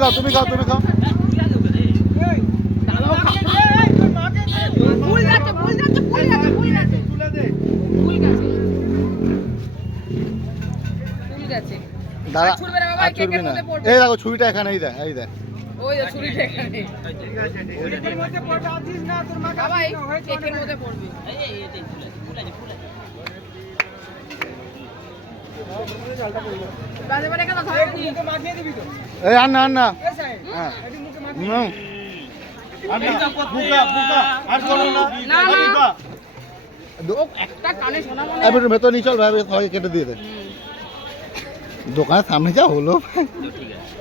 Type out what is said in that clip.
খাও তুমি খাও তুমি খাও। দাদা আর ছুটবি না। এই দেখো ছুরিটা এখানেই দেয়, এই দেয়। ওই যে ছুরিটা এখানে। ঠিক আছে ঠিক আছে। এর মধ্যে পড়বে আছিস না তোর মা ভাই কেকের মধ্যে পড়বে। এই এই ফুল আছে ফুল আছে। বাজে বাজে কথা ধরে নি। মুখে মাখিয়ে দিবি তো। এই আন না আন না। হ্যাঁ এটি মুখে মাখিয়ে। আর চলো না। না ও একটা কানে শোনা মনে। এবার ভেতর নিয়ে চল ভাই, সবাই কেটে দিয়ে দে। দোকানের সামনে যা হলো। ঠিক আছে